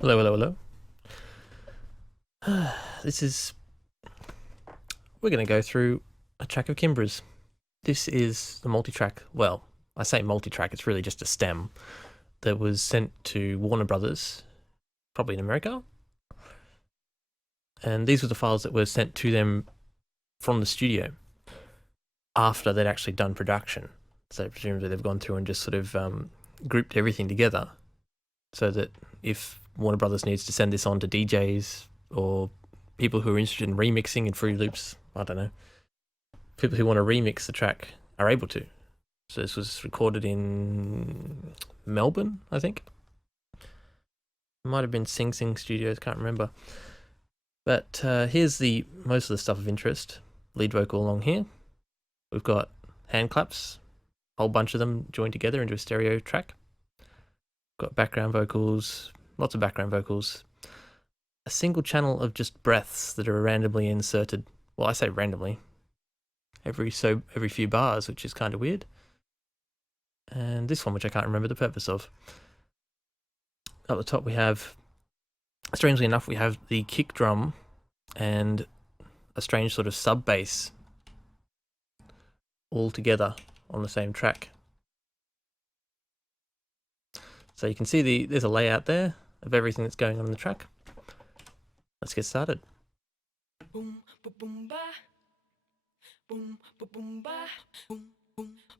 Hello, hello, hello. We're going to go through a track of Kimbra's. This is the multitrack. Well, I say multitrack, it's really just a stem that was sent to Warner Brothers, probably in America. And these were the files that were sent to them from the studio after they'd actually done production. So presumably they've gone through and just sort of grouped everything together so that if Warner Brothers needs to send this on to DJs or people who are interested in remixing in Fruity Loops, I don't know, people who want to remix the track are able to. So this was recorded in Melbourne, I think. It might have been Sing Sing Studios, can't remember. But here's most of the stuff of interest. Lead vocal along here. We've got hand claps, a whole bunch of them joined together into a stereo track. Got background vocals, lots of background vocals. A single channel of just breaths that are randomly inserted. Well, I say randomly. Every few bars, which is kind of weird. And this one, which I can't remember the purpose of. At the top we have, strangely enough, we have the kick drum and a strange sort of sub bass all together on the same track. So you can see there's a layout there of everything that's going on in the track. Let's get started. Boom, boom, ba. Boom, boom, ba. Boom,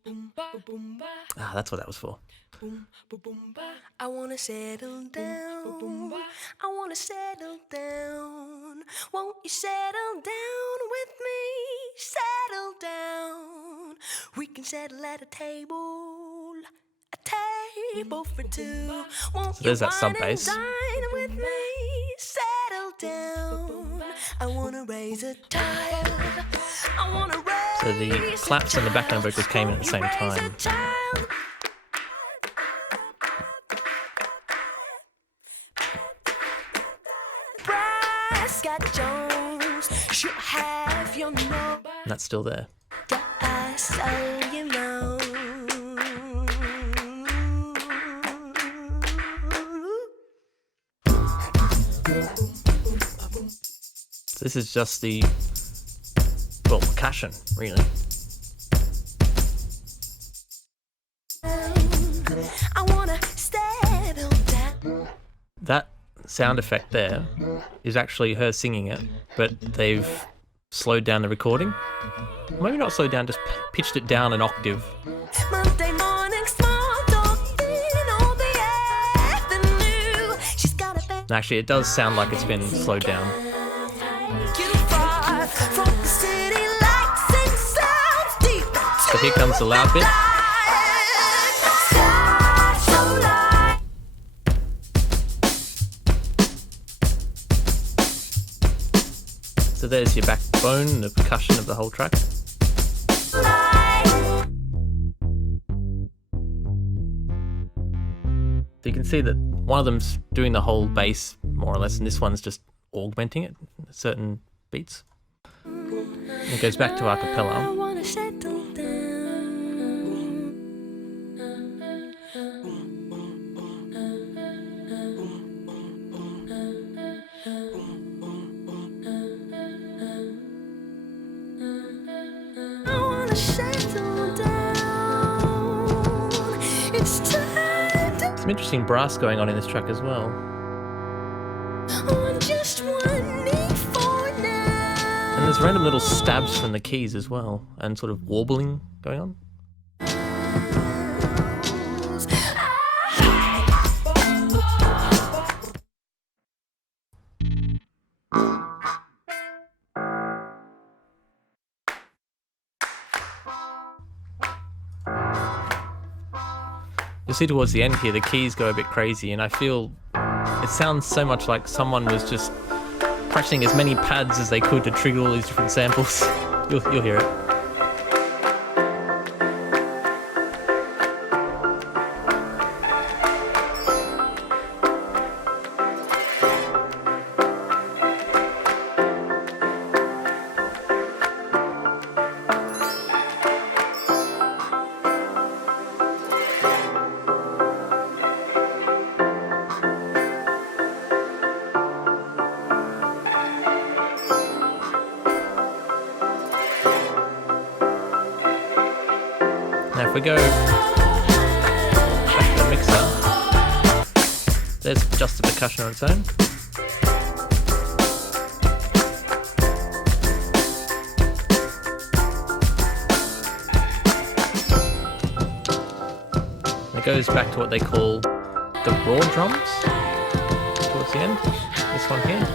boom, ba, boom, ba. Ah, that's what that was for. Boom, boom, ba. I wanna settle down. Boom, ba. I wanna settle down. Won't you settle down with me? Settle down. We can settle at a table for two. Won't So there's you that sub wine bass. and dine with me? Settle down. I wanna raise a child. I wanna raise So the claps and the background vocals came in at the same time. Jones should have your number. And that's still there. Just so you know. So this is just the, well, percussion, really. I wanna settle down. That sound effect there is actually her singing it, but they've slowed down the recording. Maybe not slowed down, just pitched it down an octave. Monday morning, small talking all the afternoon. She's got a bed. Actually, it does sound like it's been slowed down. Far from the city lights and sounds deep. So here comes the loud bit. So there's your backbone, the percussion of the whole track. So you can see that one of them's doing the whole bass, more or less, and this one's just augmenting it, certain beats. And it goes back to a cappella. Some interesting brass going on in this track as well. And there's random little stabs from the keys as well, and sort of warbling going on. You'll see towards the end here, the keys go a bit crazy, and I feel it sounds so much like someone was just pressing as many pads as they could to trigger all these different samples. You'll hear it. if we go back to the mixer, there's just the percussion on its own. And it goes back to what they call the raw drums towards the end. This one here.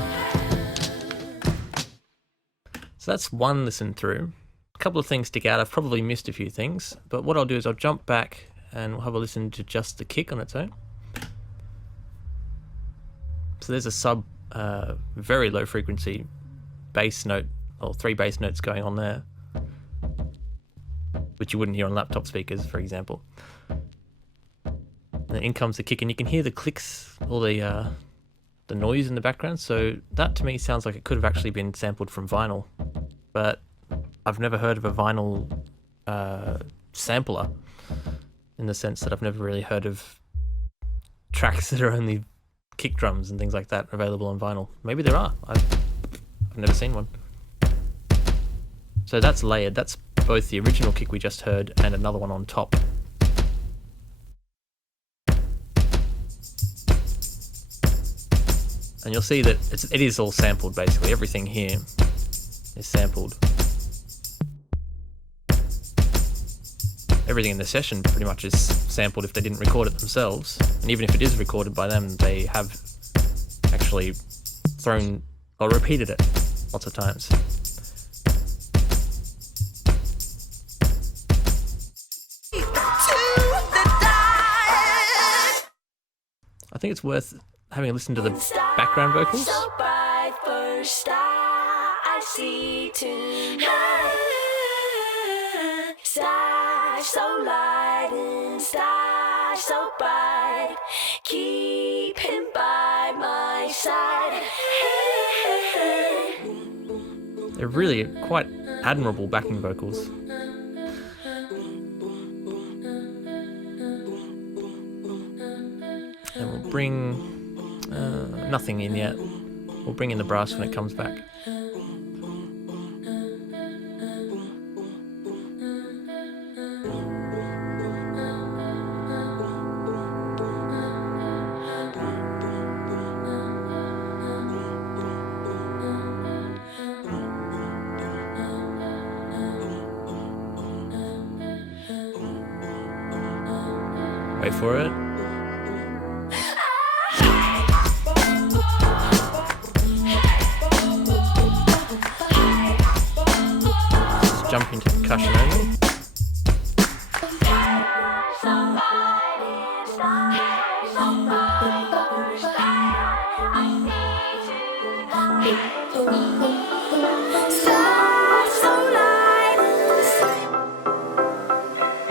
So that's one listen through. A couple of things stick out. I've probably missed a few things, but what I'll do is I'll jump back and we'll have a listen to just the kick on its own. So there's a very low frequency bass note, or 3 bass notes going on there, which you wouldn't hear on laptop speakers, for example. And then in comes the kick, and you can hear the clicks, all the noise in the background. So that to me sounds like it could have actually been sampled from vinyl, but I've never heard of a vinyl sampler, in the sense that I've never really heard of tracks that are only kick drums and things like that available on vinyl. Maybe there are. I've never seen one. So that's layered. That's both the original kick we just heard and another one on top. And you'll see that it is all sampled, basically. Everything here is sampled. Everything in the session pretty much is sampled if they didn't record it themselves. And even if it is recorded by them, they have actually thrown or repeated it lots of times. I think it's worth having a listen to the background vocals. So bright, first star I see tonight. Star so light and star so bright. Keep him by my side. They're really quite admirable backing vocals. And we'll bring nothing in yet. We'll bring in the brass when it comes back. Wait for it. Just jump into percussion only.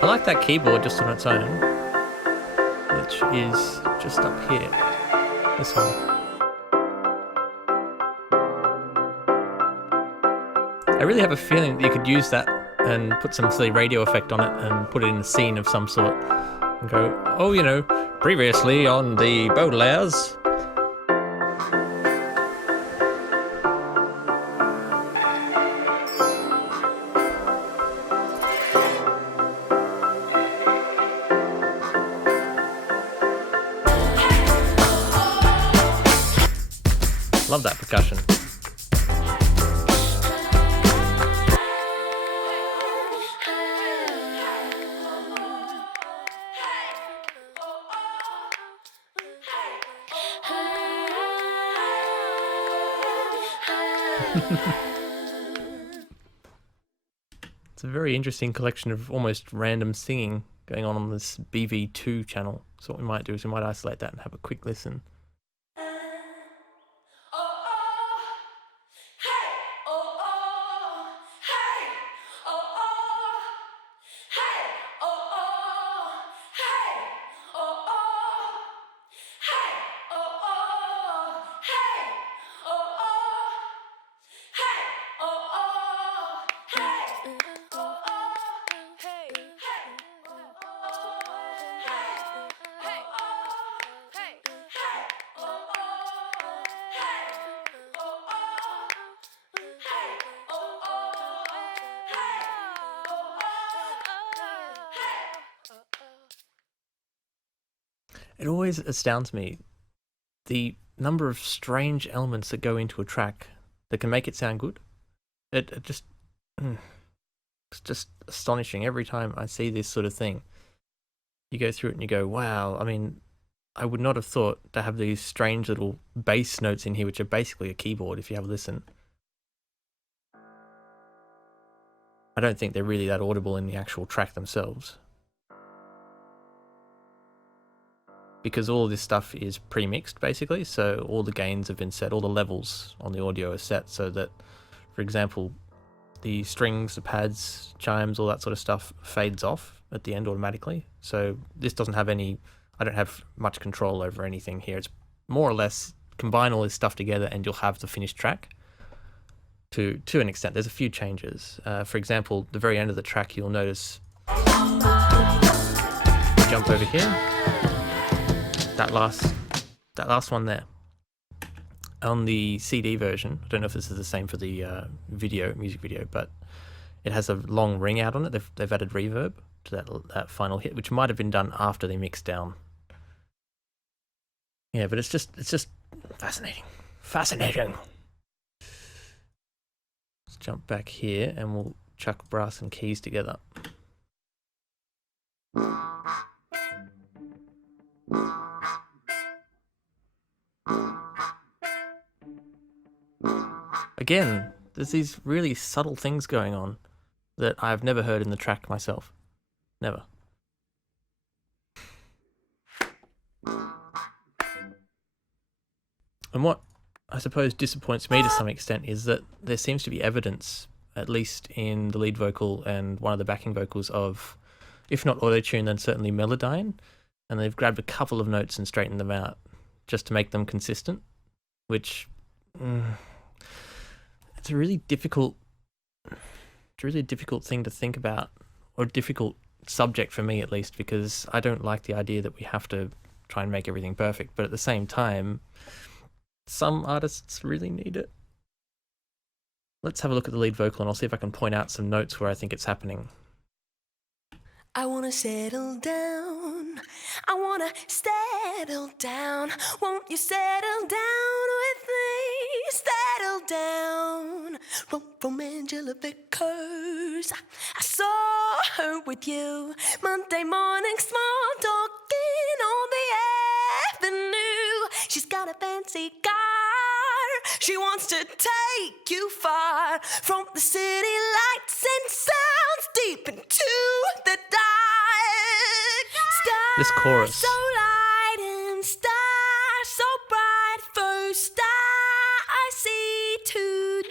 I like that keyboard just on its own, which is just up here, this one. I really have a feeling that you could use that and put some silly radio effect on it and put it in a scene of some sort and go, oh, you know, previously on the Baudelaire's. Love that percussion. It's a very interesting collection of almost random singing going on this BV2 channel. So what we might do is we might isolate that and have a quick listen. It always astounds me the number of strange elements that go into a track that can make it sound good. It just it's just astonishing every time I see this sort of thing. You go through it and you go, wow. I mean, I would not have thought to have these strange little bass notes in here, which are basically a keyboard if you have a listen. I don't think they're really that audible in the actual track themselves, because all of this stuff is pre-mixed basically, so all the gains have been set, all the levels on the audio are set so that, for example, the strings, the pads, chimes, all that sort of stuff fades off at the end automatically. So this doesn't have any, I don't have much control over anything here. It's more or less combine all this stuff together and you'll have the finished track to an extent. There's a few changes. For example, the very end of the track, you'll notice, jump over here, that last one there. On the CD version, I don't know if this is the same for the music video, but it has a long ring out on it. They've added reverb to that final hit, which might have been done after they mixed down. Yeah, but it's just fascinating. Fascinating. Let's jump back here and we'll chuck brass and keys together. Again, there's these really subtle things going on that I've never heard in the track myself. Never. And what I suppose disappoints me to some extent is that there seems to be evidence, at least in the lead vocal and one of the backing vocals, of, if not auto-tune, then certainly melodyne, and they've grabbed a couple of notes and straightened them out just to make them consistent, which it's a really difficult thing to think about, or a difficult subject for me at least, because I don't like the idea that we have to try and make everything perfect, but at the same time, some artists really need it. Let's have a look at the lead vocal and I'll see if I can point out some notes where I think it's happening. I wanna settle down. I wanna settle down. Won't you settle down with me? Settle down. From Angela Vickers. I saw her with you Monday morning, small talking on the avenue. She's got a fancy car. She wants to take you far from the city lights and sounds deep into the dark. Stars This chorus. so light and stars so bright. First star I see tonight.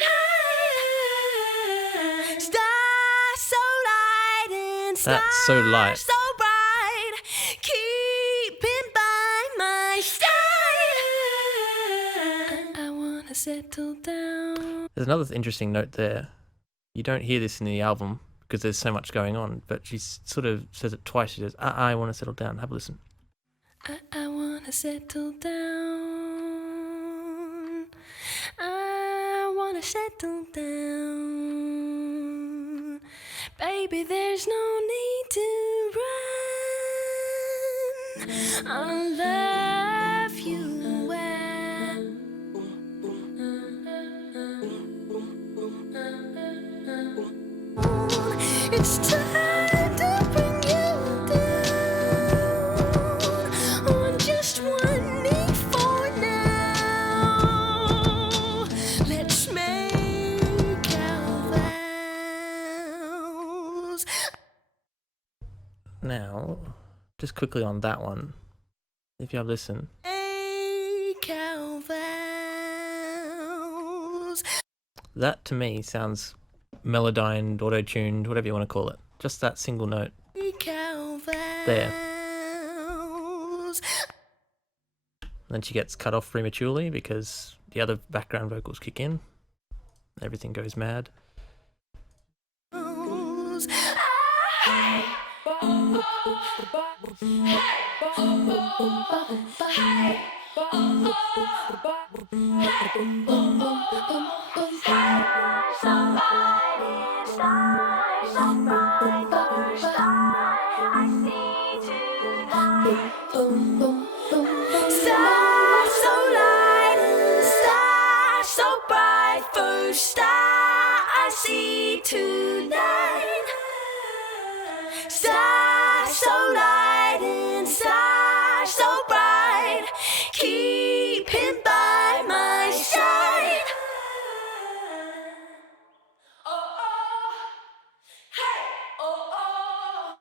Stars so light and stars That's so light. so bright. Keeping by my side. I wanna settle down. There's another interesting note there. You don't hear this in the album because there's so much going on, but she sort of says it twice. She says, I want to settle down. Have a listen. I wanna settle down. I wanna settle down. Baby, there's no need to run. I love you well. It's time to bring you down on just one knee for now. Let's make our vows. Now, just quickly on that one, if you have listen, Make our vows. that to me sounds melodined, auto-tuned, whatever you want to call it. Just that single note. Make our There. vows. Then she gets cut off prematurely because the other background vocals kick in. Everything goes mad. bright. Keep him by my side. Oh, oh, hey, oh, oh.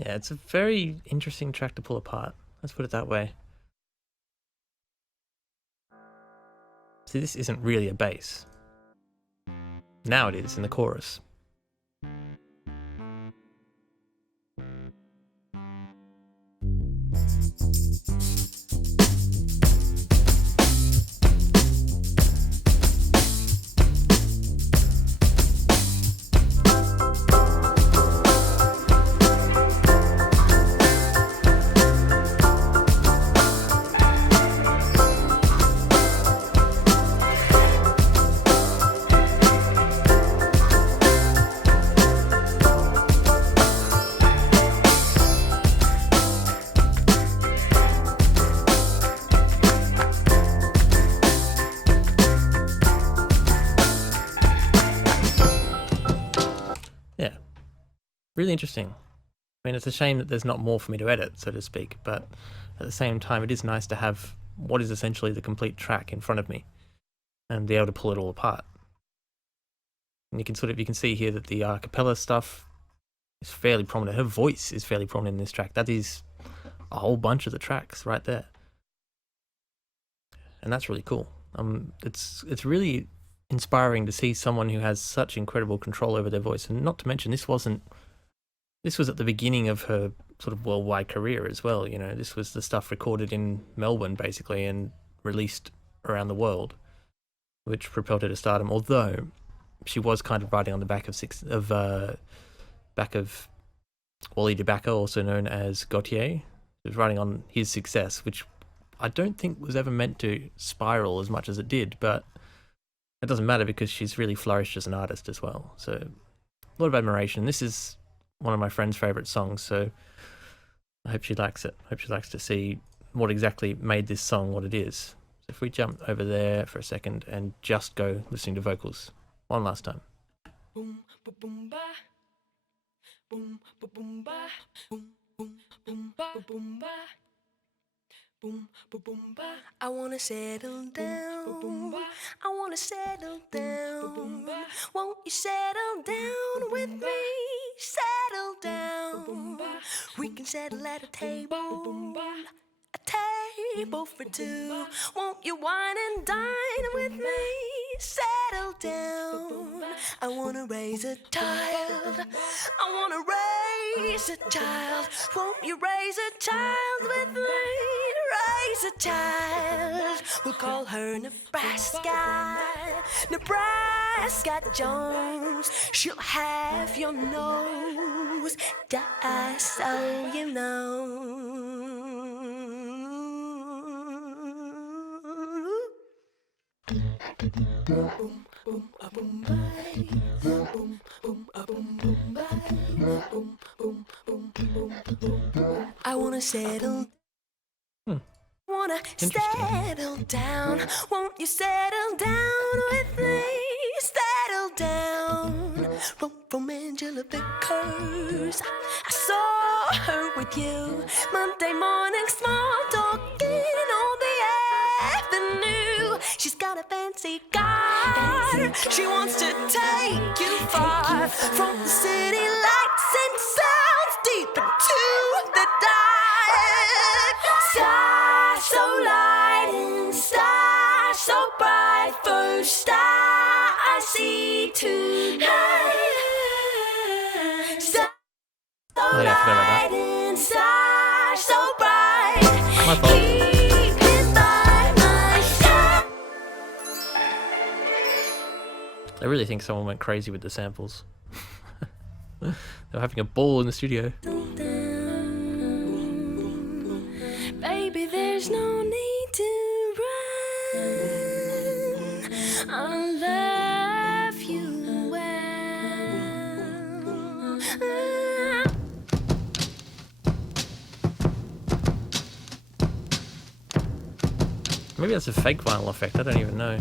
Yeah, it's a very interesting track to pull apart. Let's put it that way. See, this isn't really a bass. Now it is in the chorus. Yeah, really interesting. I mean, it's a shame that there's not more for me to edit, so to speak, but at the same time, it is nice to have what is essentially the complete track in front of me and be able to pull it all apart. And you can see here that the a cappella stuff is fairly prominent. Her voice is fairly prominent in this track. That is a whole bunch of the tracks right there. And that's really cool. It's really inspiring to see someone who has such incredible control over their voice. And not to mention, this was at the beginning of her sort of worldwide career as well. You know, this was the stuff recorded in Melbourne basically and released around the world, which propelled her to stardom. Although she was kind of riding on the back of Wally DeBacco, also known as Gautier. She was riding on his success, which I don't think was ever meant to spiral as much as it did, but it doesn't matter because she's really flourished as an artist as well. So a lot of admiration. This is one of my friend's favourite songs, so I hope she likes it. I hope she likes to see what exactly made this song what it is. So if we jump over there for a second and just go listening to vocals one last time. Boom, ba, boom, ba. Boom, ba, boom, ba. Boom, boom, boom, ba, boom, ba. Boom, ba, boom, ba. I wanna settle down. Boom, ba, boom, ba. I wanna settle down. Boom, ba, boom, ba. Won't you settle down with me? Settle down. Boom, boom, ba. We can settle at a table. Boom, ba. A table for two. Won't you wine and dine with me? Settle down. I wanna raise a child. I wanna raise a child. Won't you raise a child with me? Raise a child. We'll call her Nebraska. Nebraska Jones. She'll have your nose, just so you know. Boom, boom, a boom, bye. Boom, boom, a boom, boom, bye. Boom, boom, boom, boom, boom, boom. I wanna settle. Wanna settle down. Won't you settle down with me? Settle down. From Angela Vickers. I saw her with you Monday morning, small talking on the avenue. She's got a fancy car. She wants to take you far from the city lights and sounds deep into the dark. Star so light and star so bright, first star I see tonight. Star so light and star so bright. My fault. Keep it by my side. I really really think someone went crazy with the samples. They were having a ball in the studio. Baby, there's no need to run. I love you well. Maybe that's a fake vinyl effect, I don't even know.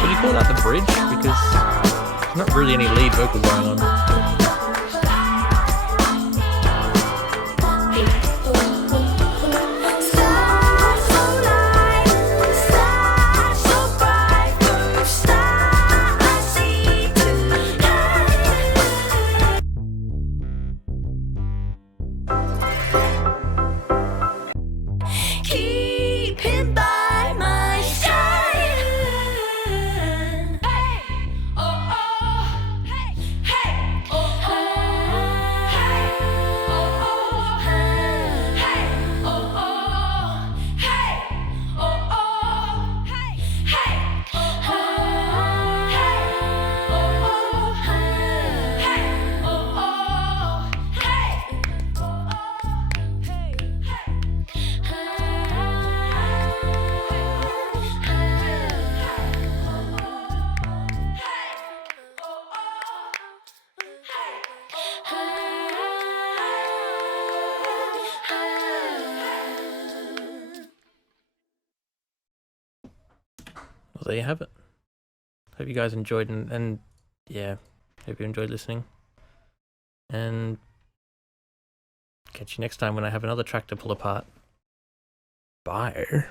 Would you call that the bridge? Because there's not really any lead vocal going on. Keep him by my side. Hey, oh oh, hey, hey, oh oh, hey, oh oh, hey, oh oh, hey, oh oh, hey, hey, oh oh, hey, oh oh, hey, oh oh, hey, Well, there you have it. Hope you guys enjoyed, and yeah, hope you enjoyed listening. And catch you next time when I have another track to pull apart. Bye.